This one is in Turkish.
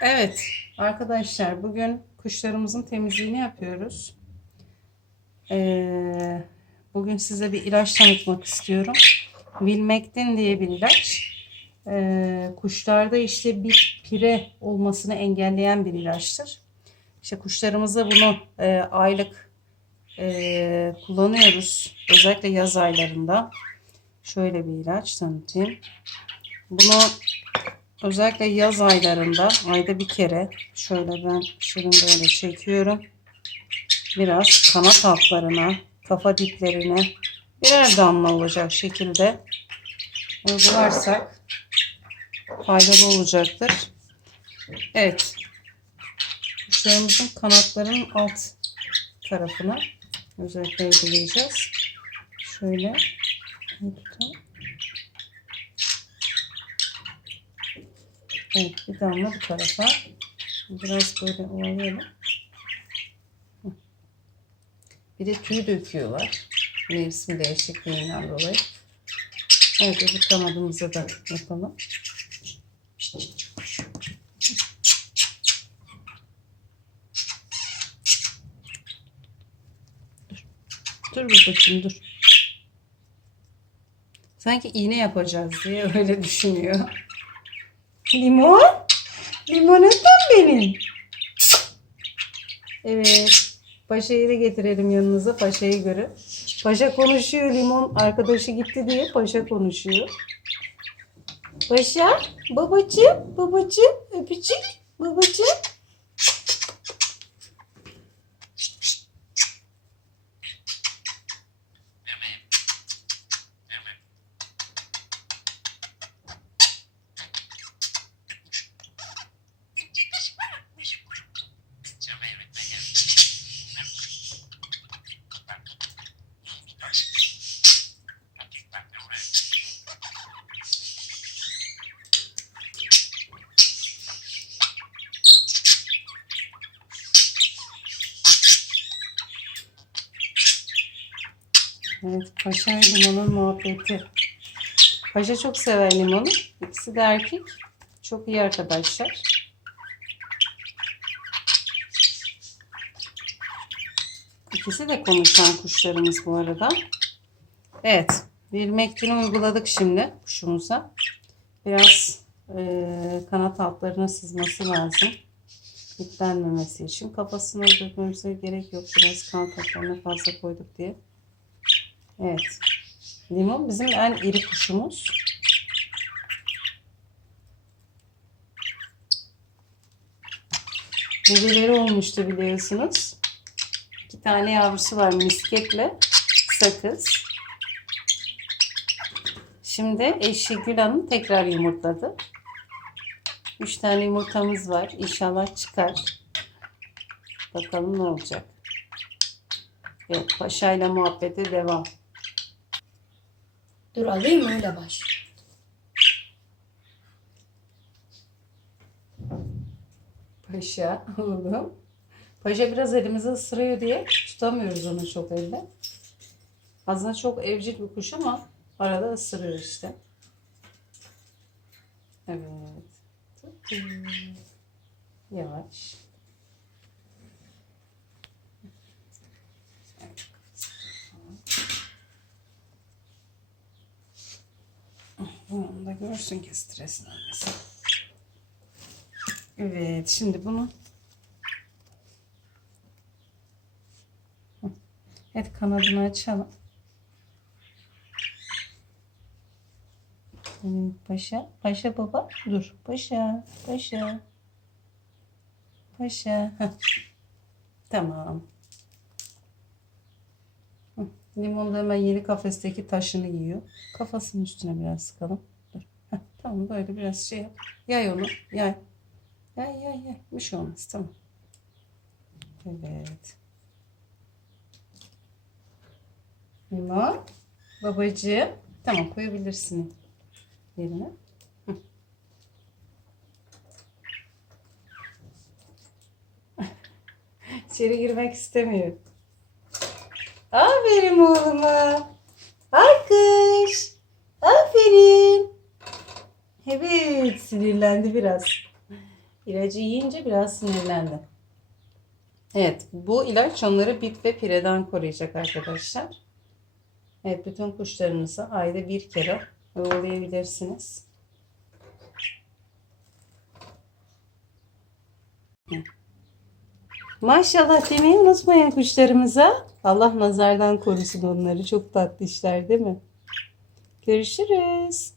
Evet arkadaşlar bugün kuşlarımızın temizliğini yapıyoruz. Ee, bugün size bir ilaç tanıtmak istiyorum. Vilmektin diye bir ilaç. Ee, kuşlarda işte bir pire olmasını engelleyen bir ilaçtır. İşte kuşlarımıza bunu e, aylık e, kullanıyoruz. Özellikle yaz aylarında. Şöyle bir ilaç tanıtayım. Bunu Özellikle yaz aylarında ayda bir kere şöyle ben şunu böyle çekiyorum. Biraz kanat altlarına, kafa diplerine birer damla olacak şekilde uygularsak faydalı olacaktır. Evet. Kuşlarımızın kanatlarının alt tarafına özellikle uygulayacağız. Şöyle tutalım. Evet bir damla bu tarafa. Biraz böyle ovalayalım. Bir de tüy döküyorlar. Mevsim değişikliğinden dolayı. Evet öbür kanadımıza da yapalım. Dur babacığım dur. Sanki iğne yapacağız diye öyle düşünüyor. Limon? Limonatam benim. Evet. Paşa'yı da getirelim yanınıza. Paşa'yı göre. Paşa konuşuyor. Limon arkadaşı gitti diye Paşa konuşuyor. Paşa, babacığım, babacığım, öpücük, babacığım. Evet, Paşa Limon'un muhabbeti. Paşa çok sever Limon'u. İkisi de erkek. Çok iyi arkadaşlar. İkisi de konuşan kuşlarımız bu arada. Evet. Bir mektunu uyguladık şimdi kuşumuza. Biraz e, kanat altlarına sızması lazım. Yüklenmemesi için. Kafasına dökmemize gerek yok. Biraz kanat altlarına fazla koyduk diye. Evet. Limon bizim en iri kuşumuz. Bebeleri olmuştu biliyorsunuz. İki tane yavrusu var misketle sakız. Şimdi eşi Gül Hanım tekrar yumurtladı. Üç tane yumurtamız var. İnşallah çıkar. Bakalım ne olacak. Evet, paşayla muhabbete devam. Dur alayım öyle baş. Paşa oğlum. Paşa biraz elimizi ısırıyor diye tutamıyoruz onu çok elde. Aslında çok evcil bir kuş ama arada ısırıyor işte. Evet. Yavaş. Bunu da görsün ki streslenmesin. Evet, şimdi bunu. Evet, kanadını açalım. Paşa, paşa baba, dur. Paşa, paşa. Paşa. Tamam. Limon da hemen yeni kafesteki taşını yiyor. Kafasının üstüne biraz sıkalım. Dur. Heh, tamam böyle biraz şey yap. Yay onu. Yay. Yay yay yay. Bir şey olmaz. Tamam. Evet. Limon. Babacığım. Tamam koyabilirsin yerine. İçeri girmek istemiyor. Aferin oğluma. Alkış. Aferin. Evet sinirlendi biraz. İlacı yiyince biraz sinirlendi. Evet, bu ilaç onları bip ve pireden koruyacak arkadaşlar. Evet, bütün kuşlarınızı ayda bir kere uğurlayabilirsiniz. Maşallah demeyi unutmayın kuşlarımıza. Allah nazardan korusun onları. Çok tatlı işler değil mi? Görüşürüz.